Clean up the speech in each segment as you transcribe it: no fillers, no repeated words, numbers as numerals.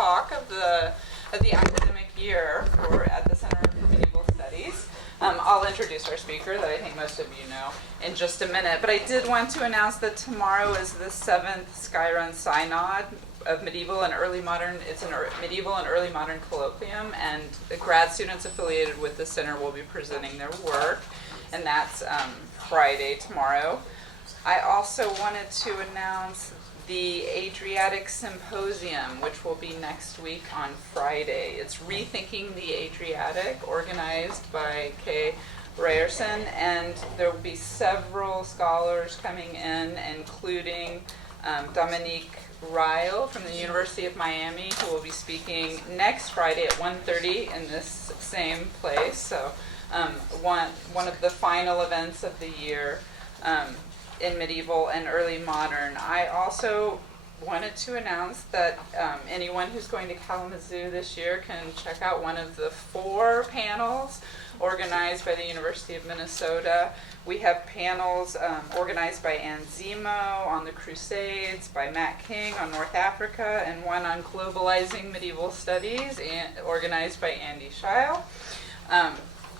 talk of the academic year at the Center for Medieval Studies. I'll introduce our speaker that I think most of you know in just a minute, but I did want to announce that tomorrow is the 7th Skyrun Synod of Medieval and Early Modern. It's a Medieval and Early Modern Colloquium, and the grad students affiliated with the center will be presenting their work, and that's Friday, tomorrow. I also wanted to announce the Adriatic Symposium, which will be next week on Friday. It's Rethinking the Adriatic, organized by Kay Ryerson, and there will be several scholars coming in, including Dominique Ryle from the University of Miami, who will be speaking next Friday at 1:30 in this same place. So one of the final events of the year in medieval and early modern. I also wanted to announce that anyone who's going to Kalamazoo this year can check out one of the 4 panels organized by the University of Minnesota. We have panels organized by Ann Zemo on the Crusades, by Matt King on North Africa, and one on globalizing medieval studies organized by Andy Scheil.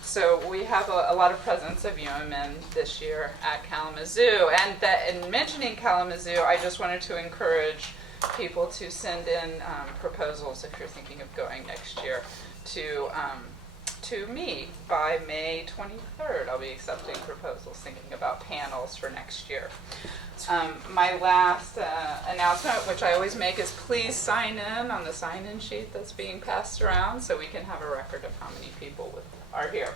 So we have a lot of presence of UMN this year at Kalamazoo. And in mentioning Kalamazoo, I just wanted to encourage people to send in proposals if you're thinking of going next year to me by May 23rd. I'll be accepting proposals thinking about panels for next year. My last announcement, which I always make, is please sign in on the sign-in sheet that's being passed around so we can have a record of how many people are here.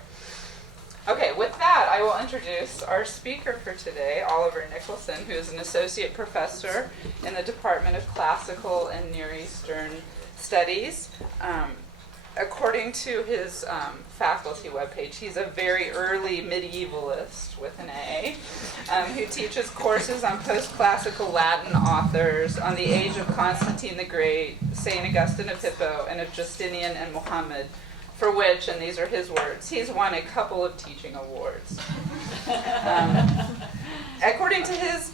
Okay, with that, I will introduce our speaker for today, Oliver Nicholson, who is an associate professor in the Department of Classical and Near Eastern Studies. According to his faculty webpage, he's a very early medievalist with an A, who teaches courses on post-classical Latin authors, on the age of Constantine the Great, St. Augustine of Hippo, and of Justinian and Muhammad, for which, and these are his words, he's won a couple of teaching awards. According to his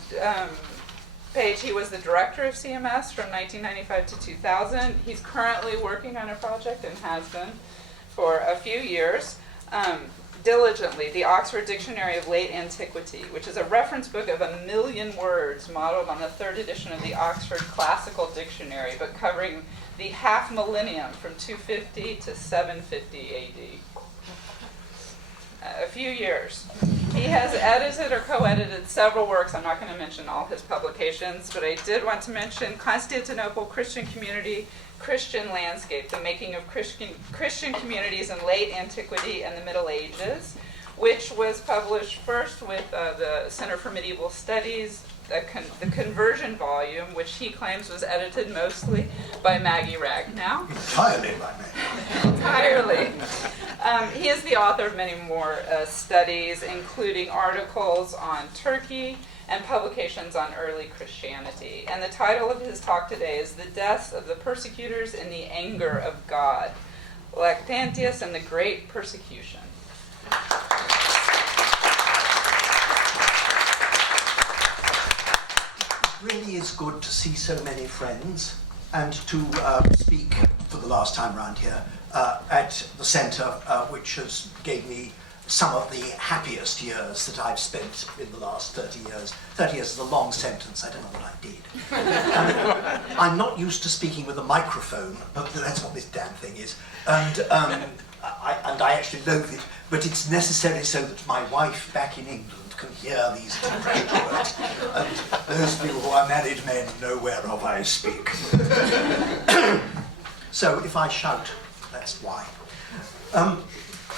page, he was the director of CMS from 1995 to 2000. He's currently working on a project, and has been for a few years, diligently, the Oxford Dictionary of Late Antiquity, which is a reference book of 1 million words modeled on the 3rd edition of the Oxford Classical Dictionary, but covering the half millennium from 250 to 750 AD. A few years. He has edited or co-edited several works. I'm not going to mention all his publications, but I did want to mention Constantinople, Christian Community, Christian Landscape, the making of Christian communities in late antiquity and the Middle Ages, which was published first with the Center for Medieval Studies, the conversion volume, which he claims was edited mostly by Maggie Ragnow. Entirely by me. Entirely. He is the author of many more studies, including articles on Turkey and publications on early Christianity. And the title of his talk today is The Deaths of the Persecutors in the Anger of God, Lactantius and the Great Persecution. It really is good to see so many friends and to speak for the last time around here at the centre, which has gave me some of the happiest years that I've spent in the last 30 years. 30 years is a long sentence, I don't know what I did. I'm not used to speaking with a microphone, but that's what this damn thing is. And I actually loathe it, but it's necessary so that my wife back in England can hear these different words. And those of you who are married men know whereof I speak. So if I shout, that's why.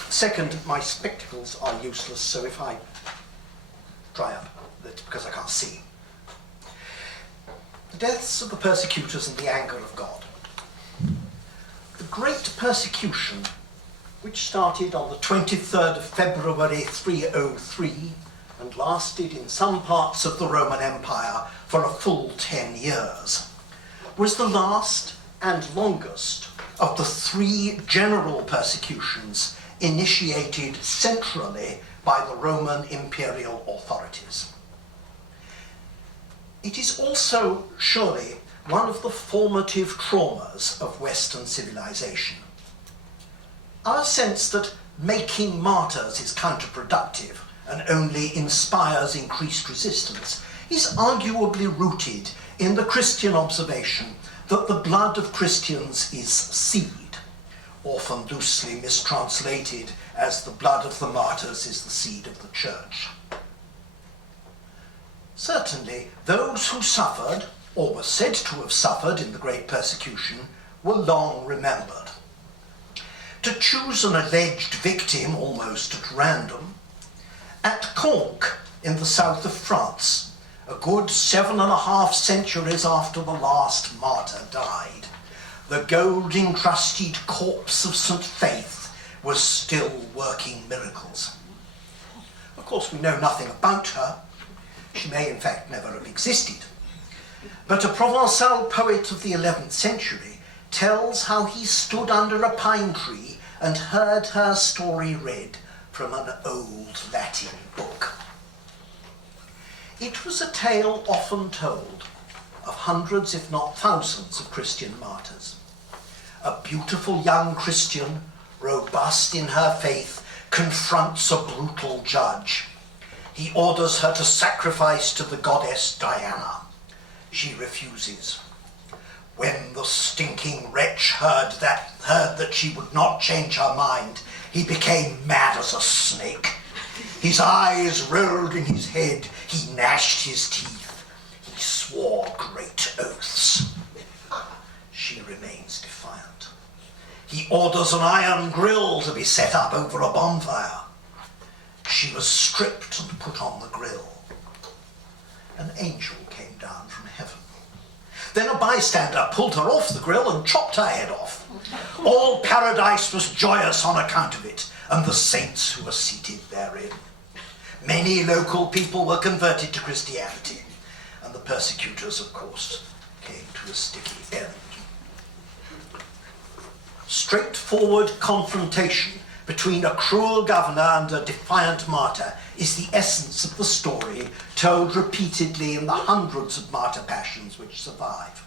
Second, my spectacles are useless, so if I dry up, that's because I can't see. The deaths of the persecutors and the anger of God. The Great Persecution, which started on the 23rd of February 303 and lasted in some parts of the Roman Empire for a full 10 years, was the last and longest of the 3 general persecutions initiated centrally by the Roman imperial authorities. It is also surely one of the formative traumas of Western civilization. Our sense that making martyrs is counterproductive and only inspires increased resistance is arguably rooted in the Christian observation that the blood of Christians is seed, often loosely mistranslated as the blood of the martyrs is the seed of the church. Certainly, those who suffered, or were said to have suffered in the Great Persecution, were long remembered. To choose an alleged victim almost at random, at Conques in the south of France, a good 7.5 centuries after the last martyr died, the gold-encrusted corpse of St. Faith was still working miracles. Of course, we know nothing about her. She may, in fact, never have existed. But a Provençal poet of the 11th century tells how he stood under a pine tree and heard her story read from an old Latin book. It was a tale often told of hundreds, if not thousands, of Christian martyrs. A beautiful young Christian, robust in her faith, confronts a brutal judge. He orders her to sacrifice to the goddess Diana. She refuses. When the stinking wretch heard that she would not change her mind, he became mad as a snake. His eyes rolled in his head. He gnashed his teeth. He swore great oaths. She remains defiant. He orders an iron grill to be set up over a bonfire. She was stripped and put on the grill. An angel came down from heaven. Then a bystander pulled her off the grill and chopped her head off. All paradise was joyous on account of it, and the saints who were seated therein. Many local people were converted to Christianity, and the persecutors, of course, came to a sticky end. Straightforward confrontation between a cruel governor and a defiant martyr is the essence of the story told repeatedly in the hundreds of martyr passions which survive.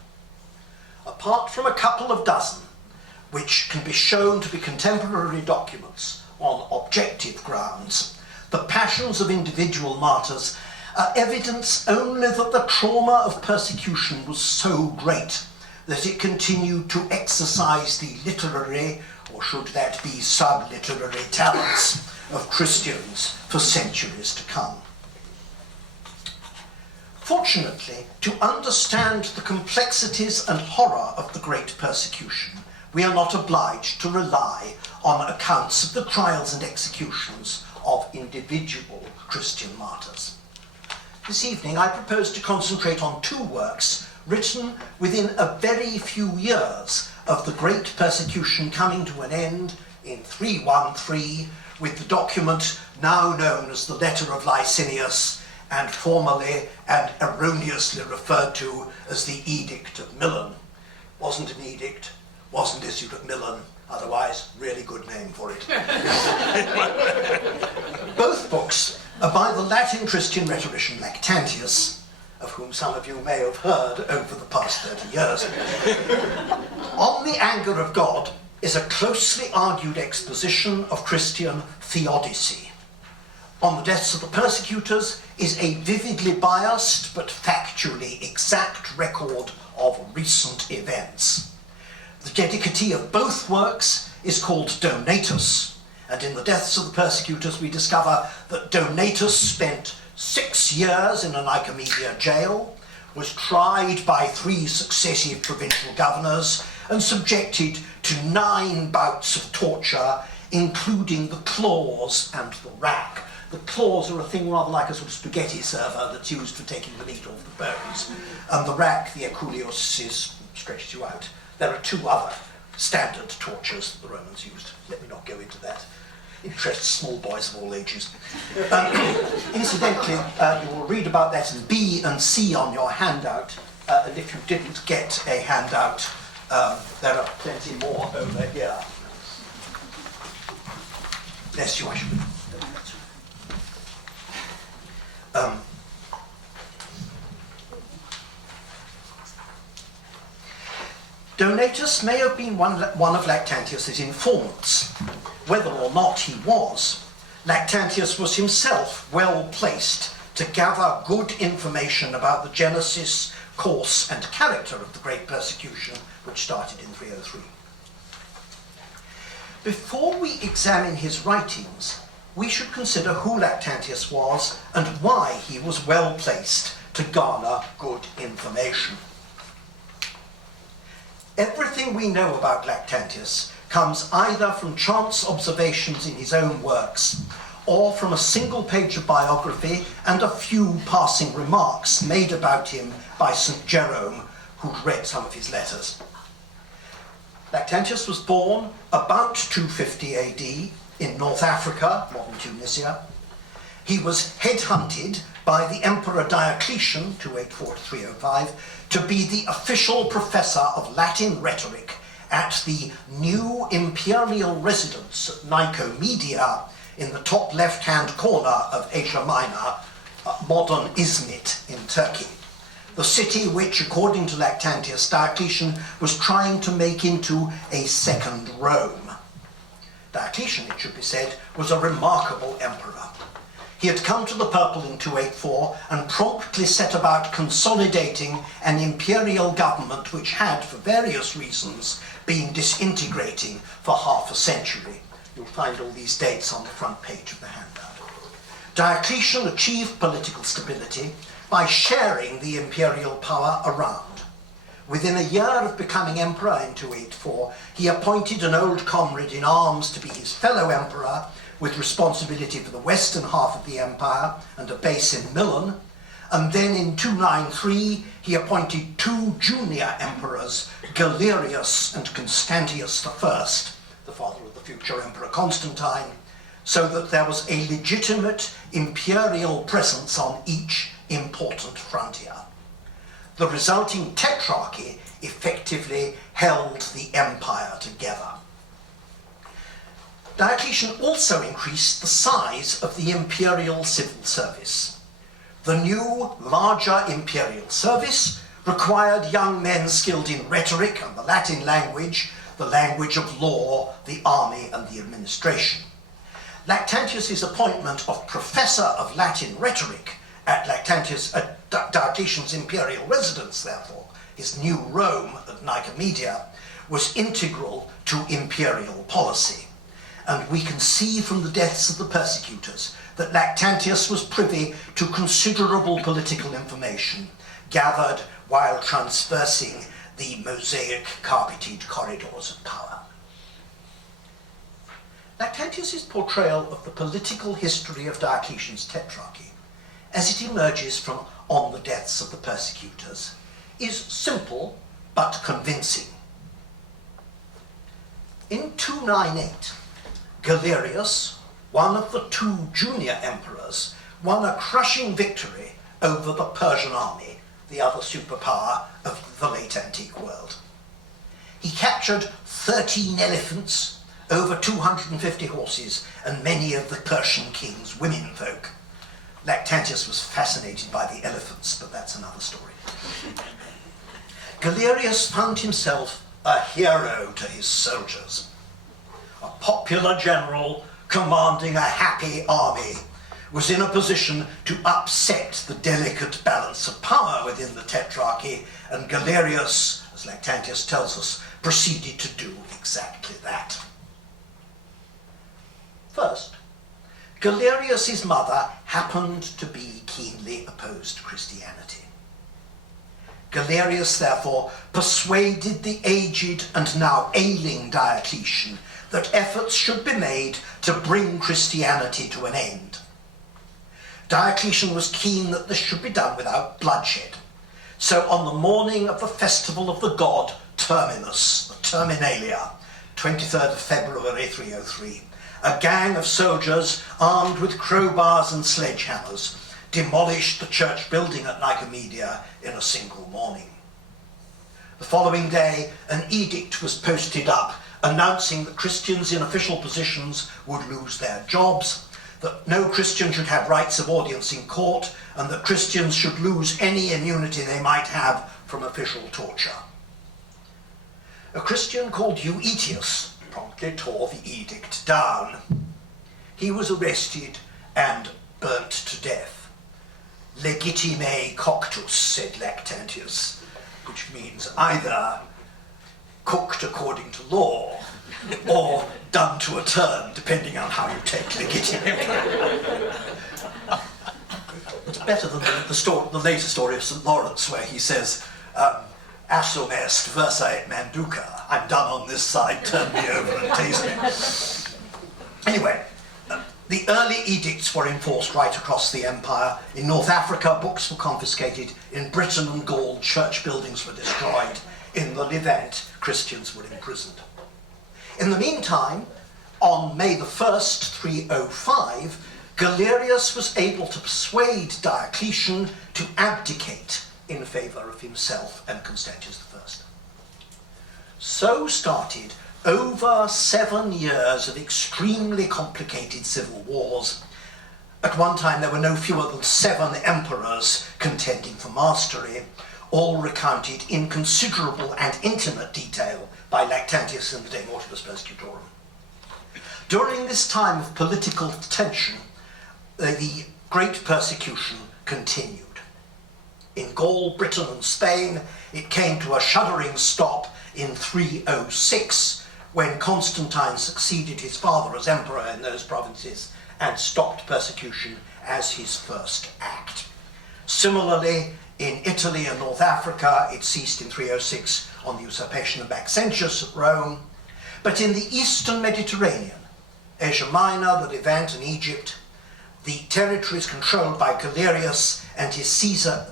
Apart from a couple of dozen, which can be shown to be contemporary documents on objective grounds, the passions of individual martyrs are evidence only that the trauma of persecution was so great that it continued to exercise the literary, or should that be sub-literary, talents of Christians for centuries to come. Fortunately, to understand the complexities and horror of the Great Persecution, we are not obliged to rely on accounts of the trials and executions of individual Christian martyrs. This evening I propose to concentrate on two works written within a very few years of the Great Persecution coming to an end in 313 with the document now known as the Letter of Licinius and formerly and erroneously referred to as the Edict of Milan. Wasn't an edict, wasn't issued at Milan, otherwise really good name for it. Both books are by the Latin Christian rhetorician Lactantius, of whom some of you may have heard over the past 30 years. On the Anger of God is a closely argued exposition of Christian theodicy. On the Deaths of the Persecutors is a vividly biased but factually exact record of recent events. The dedicatee of both works is called Donatus, and in the Deaths of the Persecutors we discover that Donatus spent 6 years in a Nicomedia jail, was tried by 3 successive provincial governors, and subjected to 9 bouts of torture, including the claws and the rack. The claws are a thing rather like a sort of spaghetti server that's used for taking the meat off the bones. And the rack, the eculios, stretches you out. There are 2 other standard tortures that the Romans used. Let me not go into that. Interests small boys of all ages. Incidentally, you will read about that in B and C on your handout. And if you didn't get a handout, there are plenty more over here. Bless you, I should. Donatus may have been one of Lactantius's informants. Whether or not he was, Lactantius was himself well placed to gather good information about the genesis, course, and character of the great persecution which started in 303. Before we examine his writings, we should consider who Lactantius was and why he was well placed to garner good information. Everything we know about Lactantius comes either from chance observations in his own works or from a single page of biography and a few passing remarks made about him by St. Jerome, who'd read some of his letters. Lactantius was born about 250 AD in North Africa, modern Tunisia. He was headhunted by the Emperor Diocletian, 284-305, to be the official professor of Latin rhetoric at the new imperial residence at Nicomedia in the top left-hand corner of Asia Minor, modern Izmit in Turkey. The city which, according to Lactantius, Diocletian was trying to make into a second Rome. Diocletian, it should be said, was a remarkable emperor. He had come to the purple in 284 and promptly set about consolidating an imperial government which had, for various reasons, been disintegrating for half a century. You'll find all these dates on the front page of the handout. Diocletian achieved political stability by sharing the imperial power around. Within a year of becoming emperor in 284, he appointed an old comrade in arms to be his fellow emperor, with responsibility for the western half of the empire and a base in Milan. And then in 293, he appointed two junior emperors, Galerius and Constantius I, the father of the future Emperor Constantine, so that there was a legitimate imperial presence on each important frontier. The resulting tetrarchy effectively held the empire together. Diocletian also increased the size of the imperial civil service. The new, larger imperial service required young men skilled in rhetoric and the Latin language, the language of law, the army, and the administration. Lactantius's appointment of professor of Latin rhetoric at Diocletian's imperial residence, therefore, his new Rome at Nicomedia, was integral to imperial policy. And we can see from the deaths of the persecutors that Lactantius was privy to considerable political information gathered while traversing the mosaic carpeted corridors of power. Lactantius's portrayal of the political history of Diocletian's tetrarchy, as it emerges from On the Deaths of the Persecutors, is simple but convincing. In 298, Galerius, one of the two junior emperors, won a crushing victory over the Persian army, the other superpower of the late antique world. He captured 13 elephants, over 250 horses, and many of the Persian king's womenfolk. Lactantius was fascinated by the elephants, but that's another story. Galerius found himself a hero to his soldiers. A popular general commanding a happy army was in a position to upset the delicate balance of power within the tetrarchy, and Galerius, as Lactantius tells us, proceeded to do exactly that. First, Galerius's mother happened to be keenly opposed to Christianity. Galerius, therefore, persuaded the aged and now ailing Diocletian that efforts should be made to bring Christianity to an end. Diocletian was keen that this should be done without bloodshed. So on the morning of the festival of the god Terminus, the Terminalia, 23rd of February 303, a gang of soldiers armed with crowbars and sledgehammers demolished the church building at Nicomedia in a single morning. The following day, an edict was posted up announcing that Christians in official positions would lose their jobs, that no Christian should have rights of audience in court, and that Christians should lose any immunity they might have from official torture. a Christian called Euetius promptly tore the edict down. He was arrested and burnt to death. Legitime coctus, said Lactantius, which means either cooked according to law or done to a turn, depending on how you take legitimate. It's better than the later story of St. Lawrence, where he says, Assum est versa et manduca. I'm done on this side, turn me over and taste me. Anyway, the early edicts were enforced right across the empire. In North Africa, books were confiscated. In Britain and Gaul, church buildings were destroyed. In the Levant, Christians were imprisoned. In the meantime, on May the 1st, 305, Galerius was able to persuade Diocletian to abdicate in favour of himself and Constantius I. So started over 7 years of extremely complicated civil wars. At one time there were no fewer than 7 emperors contending for mastery, all recounted in considerable and intimate detail by Lactantius in the De Mortibus Persecutorum. During this time of political tension, the great persecution continued. In Gaul, Britain and Spain, it came to a shuddering stop in 306, when Constantine succeeded his father as emperor in those provinces and stopped persecution as his first act. Similarly, in Italy and North Africa, it ceased in 306 on the usurpation of Maxentius at Rome. But in the eastern Mediterranean, Asia Minor, the Levant and Egypt, the territories controlled by Galerius and his Caesar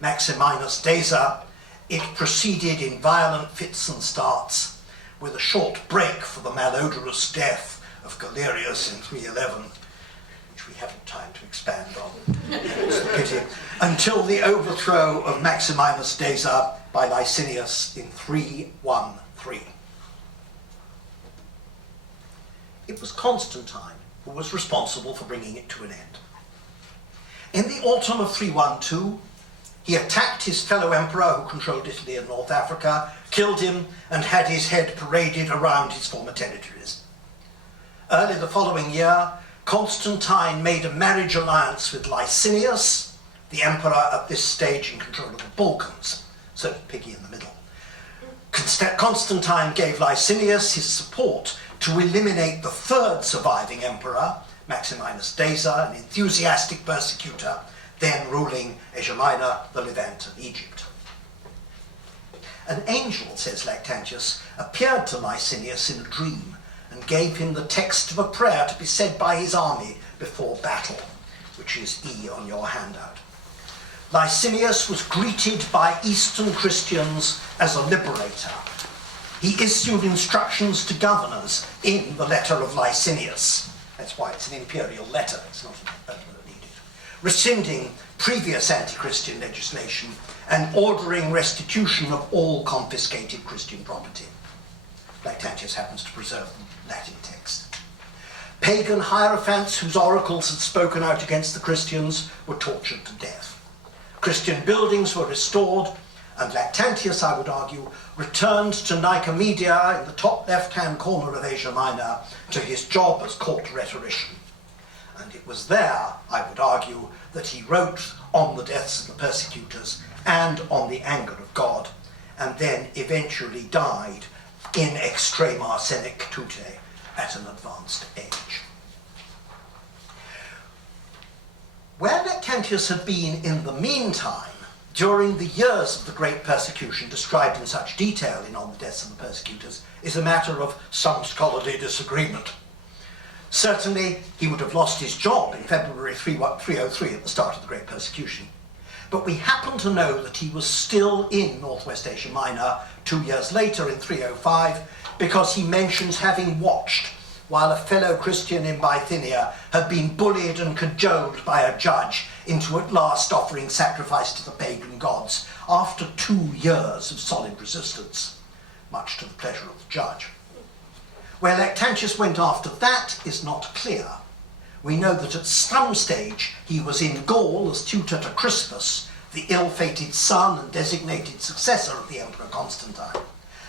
Maximinus Daza, it proceeded in violent fits and starts, with a short break for the malodorous death of Galerius in 311, which we haven't time to expand on, it's a pity, until the overthrow of Maximinus Daza by Licinius in 313. It was Constantine who was responsible for bringing it to an end. In the autumn of 312, he attacked his fellow emperor who controlled Italy and North Africa, killed him, and had his head paraded around his former territories. Early the following year, Constantine made a marriage alliance with Licinius, the emperor at this stage in control of the Balkans, so piggy in the middle. Constantine gave Licinius his support to eliminate the third surviving emperor, Maximinus Daza, an enthusiastic persecutor, then ruling Asia Minor, the Levant and Egypt. An angel, says Lactantius, appeared to Licinius in a dream and gave him the text of a prayer to be said by his army before battle, which is E on your handout. Licinius was greeted by Eastern Christians as a liberator. He issued instructions to governors in the letter of Licinius. That's why it's an imperial letter, it's not an edict. Rescinding previous anti-Christian legislation and ordering restitution of all confiscated Christian property. Lactantius happens to preserve the Latin text. Pagan hierophants whose oracles had spoken out against the Christians were tortured to death. Christian buildings were restored, and Lactantius, I would argue, returned to Nicomedia in the top left-hand corner of Asia Minor to his job as court rhetorician. And it was there, I would argue, that he wrote on the deaths of the persecutors and on the anger of God, and then eventually died in extrema senectute at an advanced age. Where Lactantius had been in the meantime, during the years of the great persecution described in such detail in On the Deaths of the Persecutors, is a matter of some scholarly disagreement. Certainly, he would have lost his job in February 303 at the start of the great persecution. But we happen to know that he was still in Northwest Asia Minor 2 years later in 305, because he mentions having watched while a fellow Christian in Bithynia had been bullied and cajoled by a judge into at last offering sacrifice to the pagan gods after 2 years of solid resistance, much to the pleasure of the judge. Where Lactantius went after that is not clear. We know that at some stage he was in Gaul as tutor to Crispus, the ill-fated son and designated successor of the Emperor Constantine.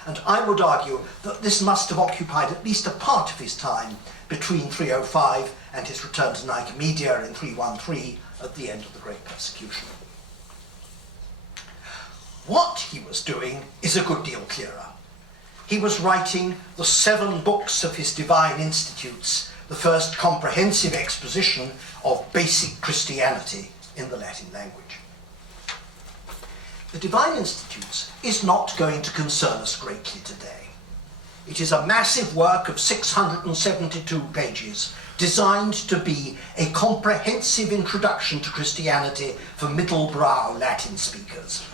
and I would argue that this must have occupied at least a part of his time between 305 and his return to Nicomedia in 313 at the end of the Great Persecution. What he was doing is a good deal clearer. He was writing the 7 books of his Divine Institutes, the first comprehensive exposition of basic Christianity in the Latin language. The Divine Institutes is not going to concern us greatly today. It is a massive work of 672 pages, designed to be a comprehensive introduction to Christianity for middle-brow Latin speakers.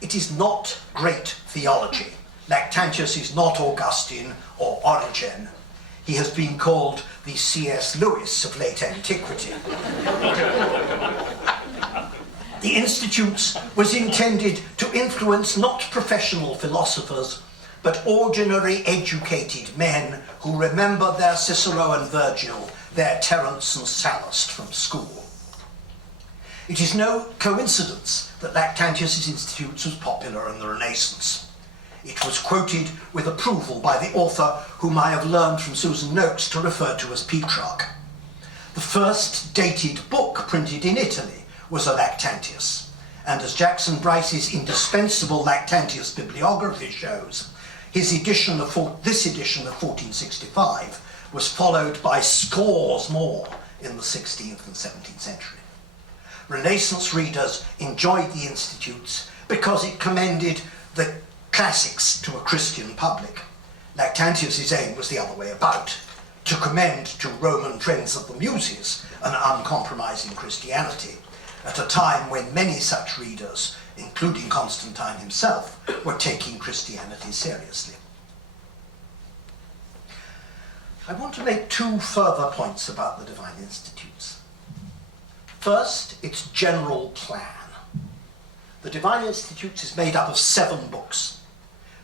It is not great theology. Lactantius is not Augustine or Origen. He has been called the C.S. Lewis of late antiquity. The Institutes was intended to influence not professional philosophers, but ordinary educated men who remember their Cicero and Virgil, their Terence and Sallust from school. It is no coincidence that Lactantius' Institutes was popular in the Renaissance. It was quoted with approval by the author whom I have learned from Susan Noakes to refer to as Petrarch. The first dated book printed in Italy was a Lactantius, and as Jackson Bryce's indispensable Lactantius bibliography shows, this edition of 1465 was followed by scores more in the 16th and 17th century. Renaissance readers enjoyed the Institutes because it commended the classics to a Christian public. Lactantius' aim was the other way about, to commend to Roman friends of the Muses an uncompromising Christianity, at a time when many such readers, including Constantine himself, were taking Christianity seriously. I want to make 2 further points about the Divine Institutes. First, its general plan. The Divine Institutes is made up of 7 books.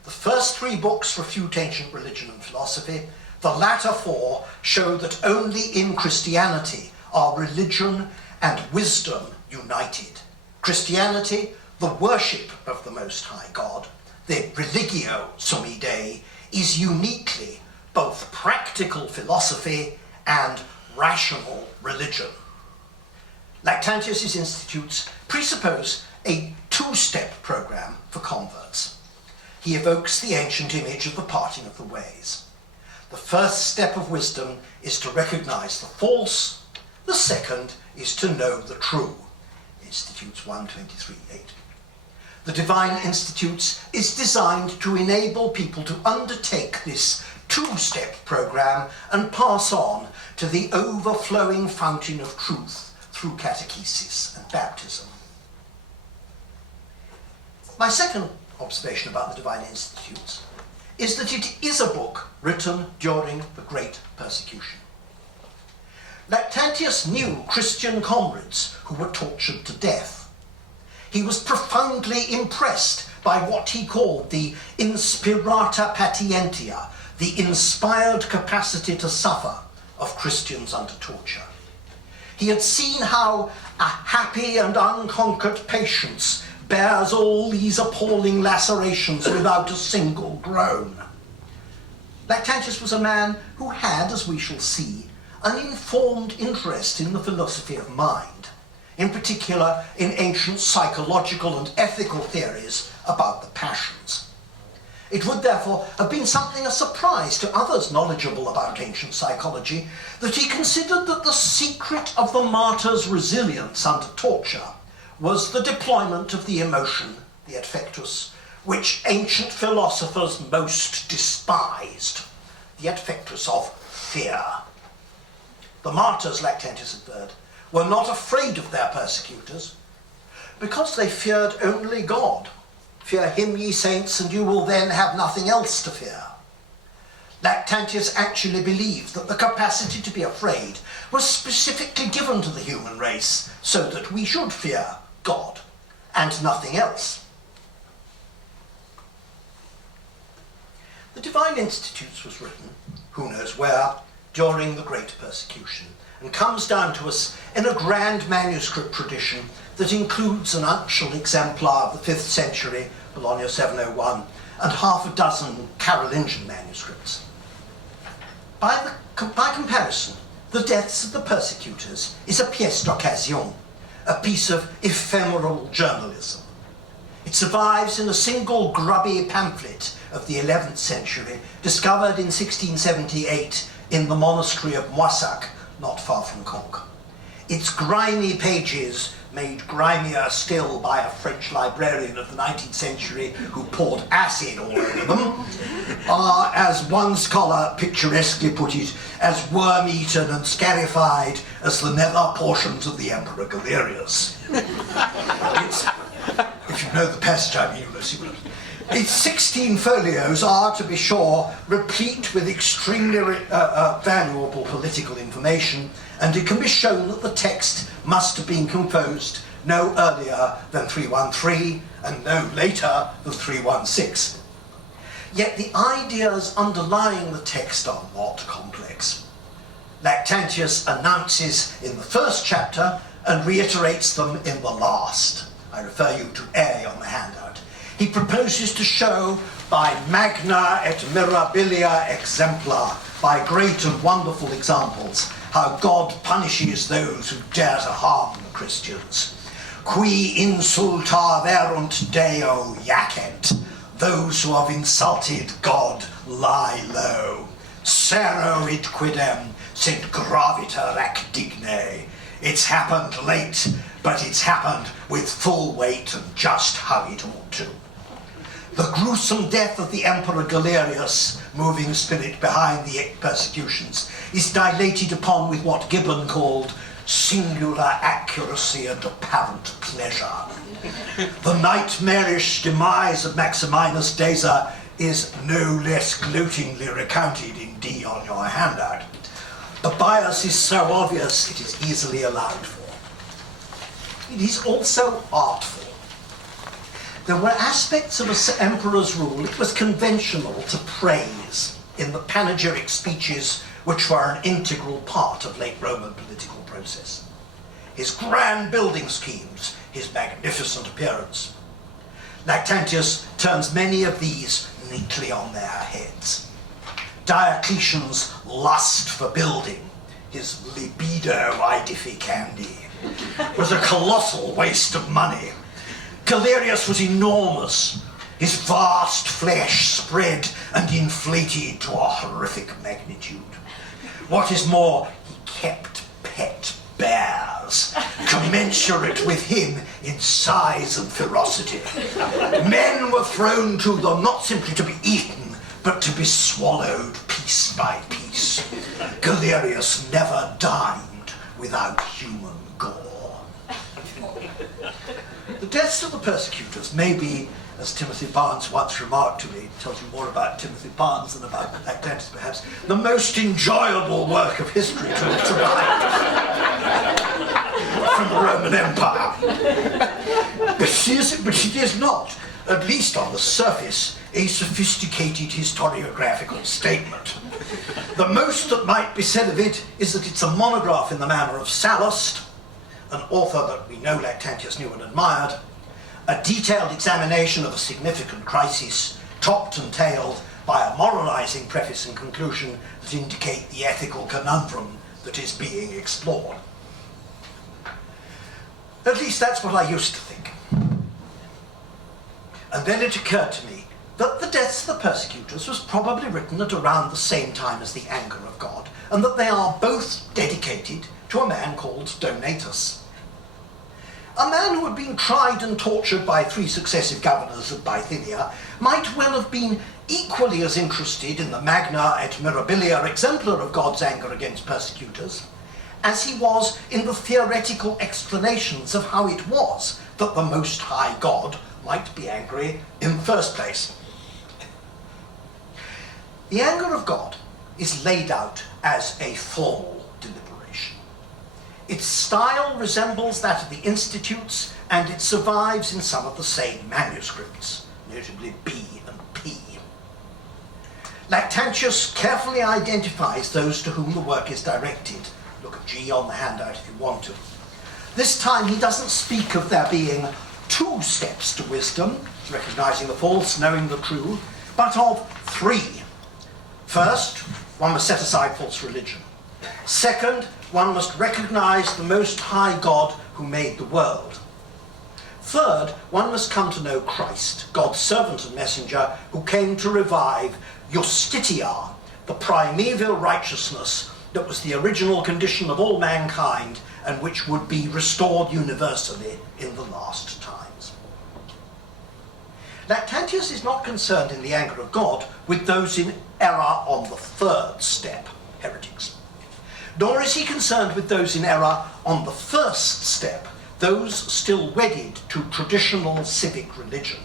The first 3 books refute ancient religion and philosophy. The latter 4 show that only in Christianity are religion and wisdom united. Christianity, the worship of the Most High God, the religio summi Dei, is uniquely both practical philosophy and rational religion. Lactantius' Institutes presuppose a 2-step program for converts. He evokes the ancient image of the parting of the ways. The first step of wisdom is to recognize the false. The second is to know the true. Institutes 123.8. The Divine Institutes is designed to enable people to undertake this 2-step program and pass on to the overflowing fountain of truth through catechesis and baptism. My second observation about the Divine Institutes is that it is a book written during the Great Persecution. Lactantius knew Christian comrades who were tortured to death. He was profoundly impressed by what he called the inspirata patientia, the inspired capacity to suffer of Christians under torture. He had seen how a happy and unconquered patience bears all these appalling lacerations without a single groan. Lactantius was a man who had, as we shall see, an informed interest in the philosophy of mind, in particular in ancient psychological and ethical theories about the passions. It would therefore have been something a surprise to others knowledgeable about ancient psychology that he considered that the secret of the martyr's resilience under torture was the deployment of the emotion, the affectus, which ancient philosophers most despised, the affectus of fear. The martyrs, Lactantius averred, were not afraid of their persecutors because they feared only God. Fear him, ye saints, and you will then have nothing else to fear. Lactantius actually believed that the capacity to be afraid was specifically given to the human race so that we should fear God and nothing else. The Divine Institutes was written, who knows where, during the Great Persecution, and comes down to us in a grand manuscript tradition that includes an uncial exemplar of the 5th century, Bologna 701, and half a dozen Carolingian manuscripts. By comparison, the Deaths of the Persecutors is a pièce d'occasion, a piece of ephemeral journalism. It survives in a single grubby pamphlet of the 11th century, discovered in 1678 in the monastery of Moissac, not far from Conques. Its grimy pages, made grimier still by a French librarian of the 19th century who poured acid all over them, are, as one scholar picturesquely put it, as worm-eaten and scarified as the nether portions of the Emperor Galerius. If you know the passage I mean, you'll see what its 16 folios are, to be sure, replete with extremely valuable political information, and it can be shown that the text must have been composed no earlier than 313 and no later than 316. Yet the ideas underlying the text are not complex. Lactantius announces in the first chapter and reiterates them in the last. I refer you to A on the handout. He proposes to show by magna et mirabilia exemplar, by great and wonderful examples, how God punishes those who dare to harm the Christians. Qui insulta verunt Deo jacent. Those who have insulted God lie low. Sero id quidem sint graviter ac digne. It's happened late, but it's happened with full weight and just how it ought to. The gruesome death of the Emperor Galerius, moving spirit behind the persecutions, is dilated upon with what Gibbon called singular accuracy and apparent pleasure. The nightmarish demise of Maximinus Daza is no less gloatingly recounted in D on your handout. The bias is so obvious it is easily allowed for. It is also artful. There were aspects of an emperor's rule it was conventional to praise in the panegyric speeches which were an integral part of late Roman political process. His grand building schemes, his magnificent appearance. Lactantius turns many of these neatly on their heads. Diocletian's lust for building, his libido aedificandi, was a colossal waste of money. Galerius was enormous. His vast flesh spread and inflated to a horrific magnitude. What is more, he kept pet bears, commensurate with him in size and ferocity. Men were thrown to them not simply to be eaten, but to be swallowed piece by piece. Galerius never dined without human gore. The Deaths of the Persecutors may be, as Timothy Barnes once remarked to me, tells you more about Timothy Barnes than about Lactantius perhaps, the most enjoyable work of history to have survived from the Roman Empire. But it is not, at least on the surface, a sophisticated historiographical statement. The most that might be said of it is that it's a monograph in the manner of Sallust, an author that we know Lactantius knew and admired, a detailed examination of a significant crisis, topped and tailed by a moralizing preface and conclusion that indicate the ethical conundrum that is being explored. At least that's what I used to think. And then it occurred to me that the Deaths of the Persecutors was probably written at around the same time as the Anger of God, and that they are both dedicated to a man called Donatus. A man who had been tried and tortured by 3 successive governors of Bithynia might well have been equally as interested in the magna et mirabilia exemplar of God's anger against persecutors as he was in the theoretical explanations of how it was that the Most High God might be angry in the first place. The anger of God is laid out as a formal deliberation. Its style resembles that of the Institutes, and it survives in some of the same manuscripts, notably B and P. Lactantius carefully identifies those to whom the work is directed. Look at G on the handout if you want to. This time he doesn't speak of there being 2 steps to wisdom, recognizing the false, knowing the true, but of three. First, one must set aside false religion. Second, one must recognize the Most High God who made the world. Third, one must come to know Christ, God's servant and messenger, who came to revive Justitia, the primeval righteousness that was the original condition of all mankind and which would be restored universally in the last times. Lactantius is not concerned in the anger of God with those in error on the third step, heretics. Nor is he concerned with those in error on the first step, those still wedded to traditional civic religion.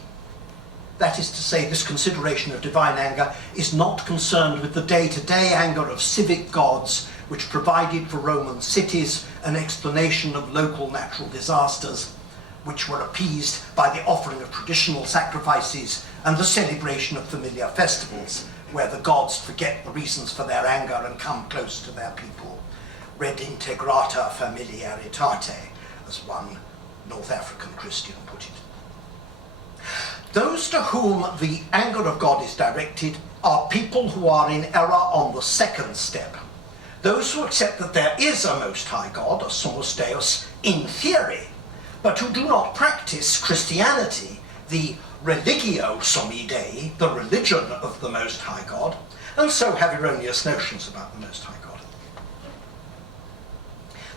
That is to say, this consideration of divine anger is not concerned with the day-to-day anger of civic gods which provided for Roman cities an explanation of local natural disasters, which were appeased by the offering of traditional sacrifices and the celebration of familiar festivals, where the gods forget the reasons for their anger and come close to their people. Redintegrata familiaritate, as one North African Christian put it. Those to whom the anger of God is directed are people who are in error on the second step. Those who accept that there is a Most High God, a Sumus Deus, in theory, but who do not practice Christianity, the religio summi Dei, the religion of the Most High God, and so have erroneous notions about the Most High God.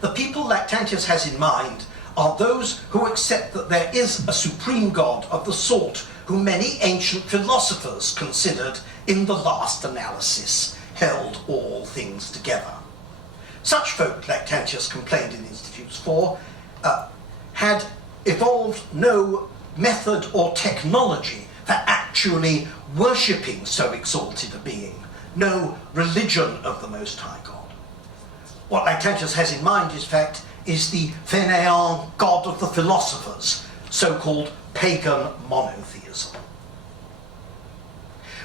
The people Lactantius has in mind are those who accept that there is a supreme God of the sort whom many ancient philosophers considered in the last analysis held all things together. Such folk, Lactantius complained in Institutes 4, had evolved no method or technology for actually worshipping so exalted a being, no religion of the Most High God. What Lactantius has in mind, in fact, is the Phaenaean god of the philosophers, so-called pagan monotheism.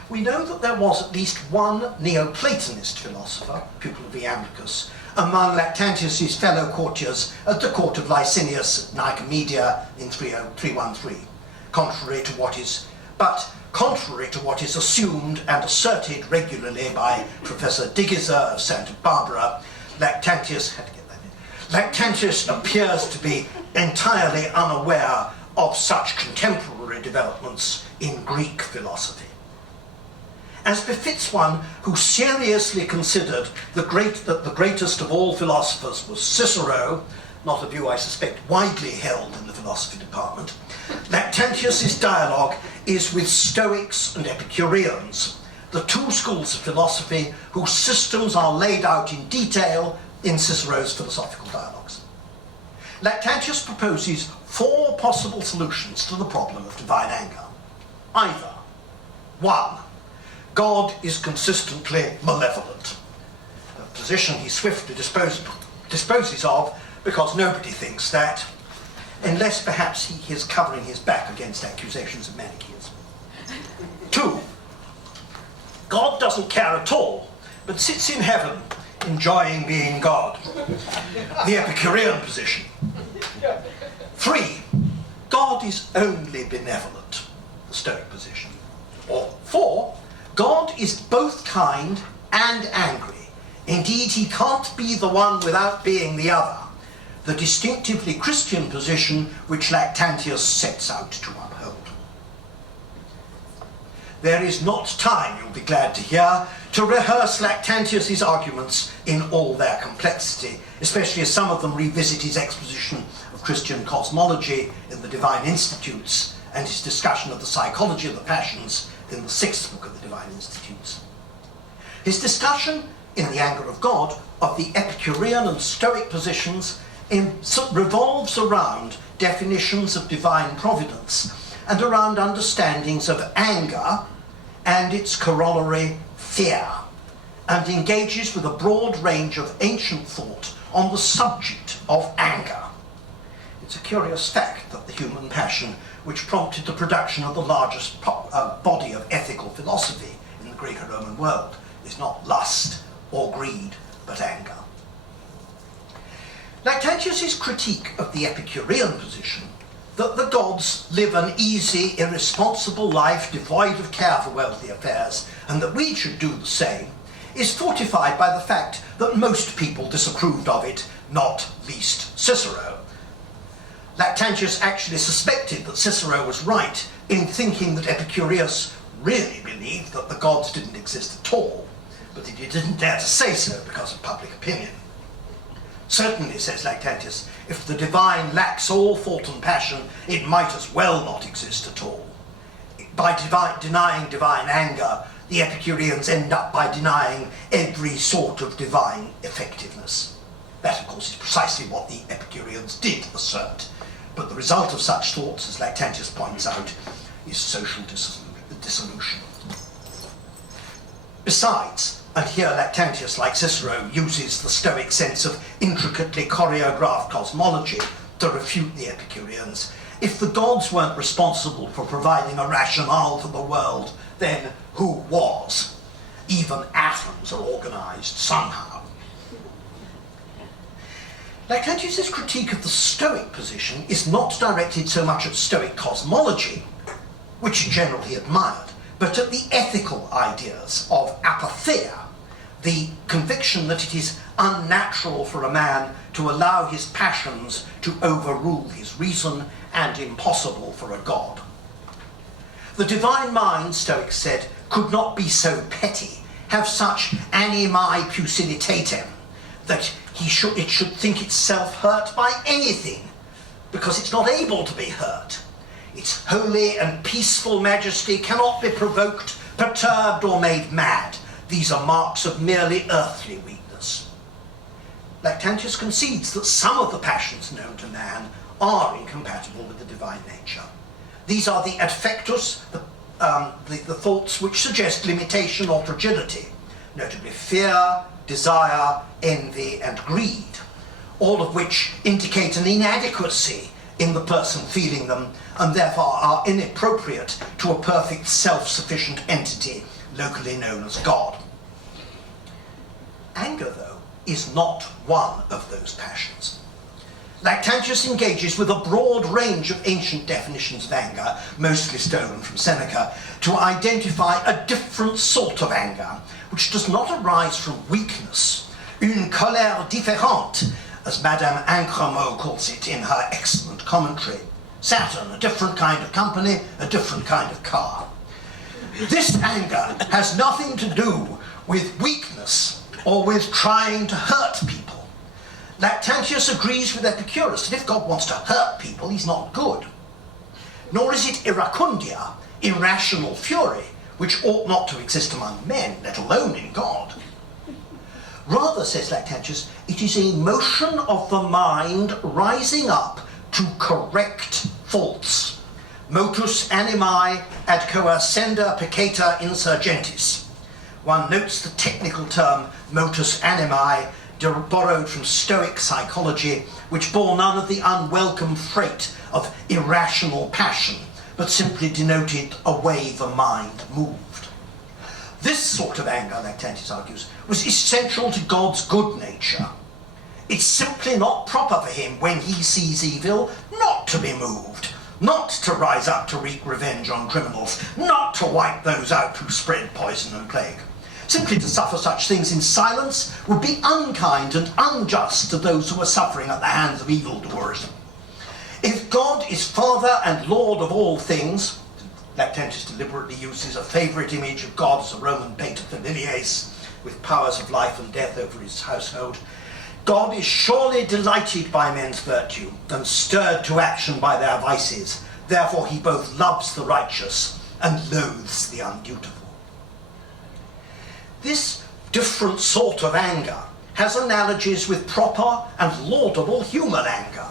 We know that there was at least one Neoplatonist philosopher, pupil of Iamblichus, among Lactantius's fellow courtiers at the court of Licinius at Nicomedia in 313, contrary to what is assumed and asserted regularly by Professor Digizer of Santa Barbara, Lactantius appears to be entirely unaware of such contemporary developments in Greek philosophy. As befits one who seriously considered that the greatest of all philosophers was Cicero, not a view I suspect widely held in the philosophy department, Lactantius's dialogue is with Stoics and Epicureans, the two schools of philosophy whose systems are laid out in detail in Cicero's philosophical dialogues. Lactantius proposes four possible solutions to the problem of divine anger. Either, 1, God is consistently malevolent, a position he swiftly disposes of because nobody thinks that, unless perhaps he is covering his back against accusations of Manichaeism. 2, God doesn't care at all, but sits in heaven enjoying being God, the Epicurean position. 3, God is only benevolent, the Stoic position. Or 4, God is both kind and angry. Indeed, he can't be the one without being the other, the distinctively Christian position which Lactantius sets out to uphold. There is not time, you'll be glad to hear, to rehearse Lactantius's arguments in all their complexity, especially as some of them revisit his exposition of Christian cosmology in the Divine Institutes and his discussion of the psychology of the passions in the 6th book of the Divine Institutes. His discussion in The Anger of God of the Epicurean and Stoic positions revolves around definitions of divine providence and around understandings of anger and its corollary fear, and engages with a broad range of ancient thought on the subject of anger. It's a curious fact that the human passion, which prompted the production of the largest body of ethical philosophy in the Greco-Roman world, is not lust or greed, but anger. Lactantius's critique of the Epicurean position that the gods live an easy, irresponsible life devoid of care for worldly affairs, and that we should do the same, is fortified by the fact that most people disapproved of it, not least Cicero. Lactantius actually suspected that Cicero was right in thinking that Epicurus really believed that the gods didn't exist at all, but that he didn't dare to say so because of public opinion. Certainly, says Lactantius, if the divine lacks all thought and passion, it might as well not exist at all. By denying divine anger, the Epicureans end up by denying every sort of divine effectiveness. That, of course, is precisely what the Epicureans did assert. But the result of such thoughts, as Lactantius points out, is social dissolution. Besides, and here Lactantius, like Cicero, uses the Stoic sense of intricately choreographed cosmology to refute the Epicureans, if the gods weren't responsible for providing a rationale for the world, then who was? Even atoms are organized somehow. Lactantius' critique of the Stoic position is not directed so much at Stoic cosmology, which in general he admired, but at the ethical ideas of apatheia, the conviction that it is unnatural for a man to allow his passions to overrule his reason and impossible for a god. The divine mind, Stoics said, could not be so petty, have such animae pusilitatem, that it should think itself hurt by anything, because it's not able to be hurt. Its holy and peaceful majesty cannot be provoked, perturbed, or made mad. These are marks of merely earthly weakness. Lactantius concedes that some of the passions known to man are incompatible with the divine nature. These are the adfectus, the thoughts which suggest limitation or fragility, notably fear, desire, envy, and greed, all of which indicate an inadequacy in the person feeling them, and therefore are inappropriate to a perfect self-sufficient entity locally known as God. Anger, though, is not one of those passions. Lactantius engages with a broad range of ancient definitions of anger, mostly stolen from Seneca, to identify a different sort of anger, which does not arise from weakness, une colère différente, as Madame Ancremot calls it in her excellent commentary. Saturn, a different kind of company, a different kind of car. This anger has nothing to do with weakness or with trying to hurt people. Lactantius agrees with Epicurus that if God wants to hurt people, he's not good. Nor is it iracundia, irrational fury, which ought not to exist among men, let alone in God. Rather, says Lactantius, it is a motion of the mind rising up to correct faults. Motus animae ad coercenda peccata insurgentis. One notes the technical term motus animae, borrowed from Stoic psychology, which bore none of the unwelcome freight of irrational passion, but simply denoted a way the mind moved. This sort of anger, Lactantius argues, was essential to God's good nature. It's simply not proper for him, when he sees evil, not to be moved, not to rise up to wreak revenge on criminals, not to wipe those out who spread poison and plague. Simply to suffer such things in silence would be unkind and unjust to those who are suffering at the hands of evildoers. If God is Father and Lord of all things, Lactantius deliberately uses a favourite image of God as a Roman pater familiaris, with powers of life and death over his household, God is surely delighted by men's virtue and stirred to action by their vices. Therefore he both loves the righteous and loathes the undutiful. This different sort of anger has analogies with proper and laudable human anger,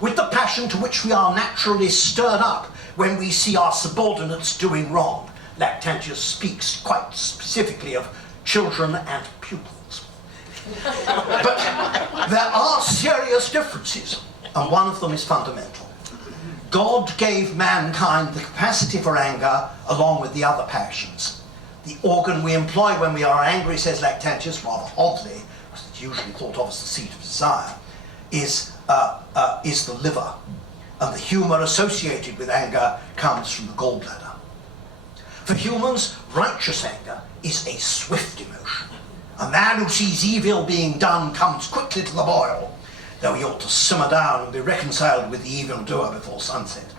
with the passion to which we are naturally stirred up when we see our subordinates doing wrong. Lactantius speaks quite specifically of children and pupils. But there are serious differences, and one of them is fundamental. God gave mankind the capacity for anger along with the other passions. The organ we employ when we are angry, says Lactantius, rather oddly, because it's usually thought of as the seat of desire, is the liver. and the humour associated with anger comes from the gallbladder. For humans, righteous anger is a swift emotion. A man who sees evil being done comes quickly to the boil, though he ought to simmer down and be reconciled with the evildoer before sunset.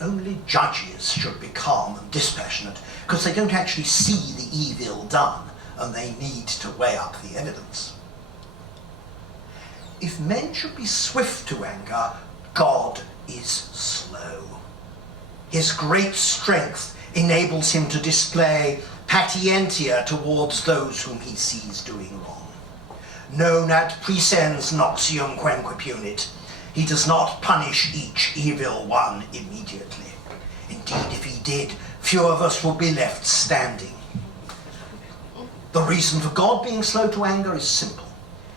Only judges should be calm and dispassionate, because they don't actually see the evil done, and they need to weigh up the evidence. If men should be swift to anger, God is slow. His great strength enables him to display patientia towards those whom he sees doing wrong. Non ad praesens noxium quemque punit. He does not punish each evil one immediately. Indeed, if he did, few of us would be left standing. The reason for God being slow to anger is simple.